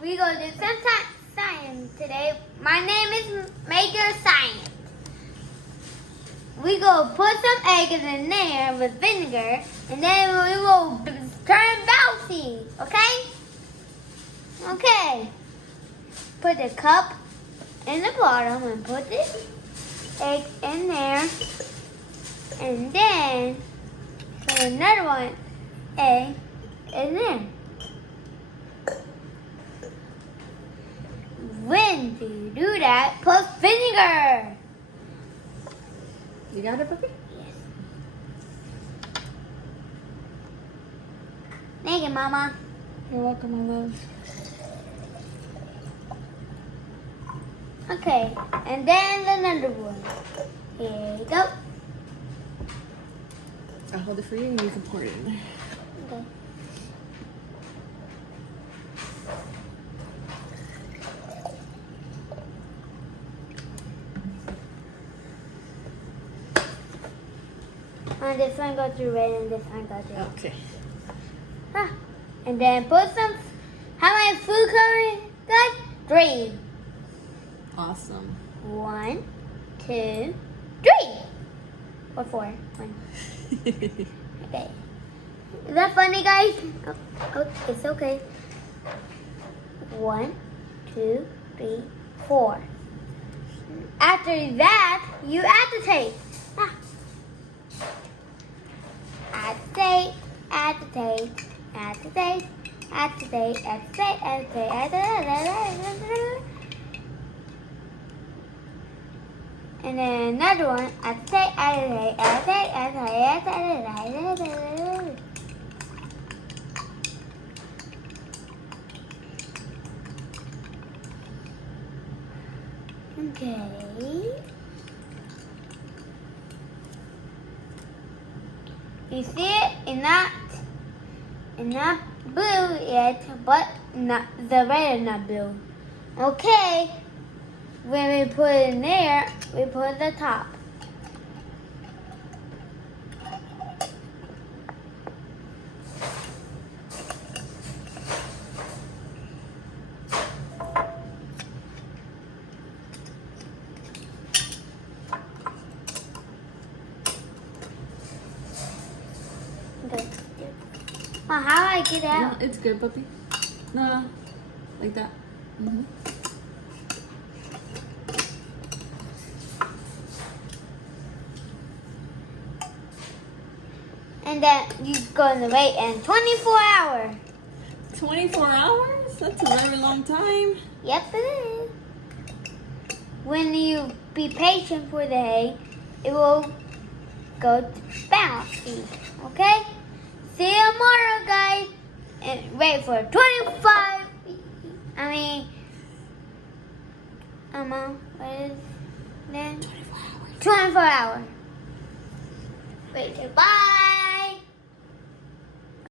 we gonna do some science today. My name is Major Science. We gonna put some eggs in there with vinegar, and then we will turn bouncy. Okay? Okay. Put the cup in the bottom and put the egg in there, and then put another one egg in there. When you do that, put vinegar. You got it, puppy? Yes. Thank you, Mama. You're welcome, my love. Okay, and then another one. Here you go. I'll hold it for you and you can pour it in there. Okay. And this one goes through red and this one goes through. Okay. Ah. And then put some, how many food coloring, guys? 3. Awesome. 1, 2, 3. Or 4. 1. Okay. Is that funny, guys? Oh, it's okay. 1, 2, 3, 4. After that, you add the taste. Ah. Add the taste, add the taste, add the taste, add the taste, add the taste, add the taste, add the taste. And then another one, add the taste, add the taste, add the taste, add the taste, add the taste. Okay. You see it? It's not blue yet, but not the red is not blue. Okay. When we put it in there, we put the top. Okay. Well, how do I get No, out? it's good, puppy. No, like that. Mm-hmm. And then you're going to wait in 24 hours. 24 hours? That's a very long time. Yep, it is. When you be patient for the egg, it will go bouncy. Okay? See you tomorrow, guys. And wait for 25. What is then? 24 hours. 24 hours. Wait, bye.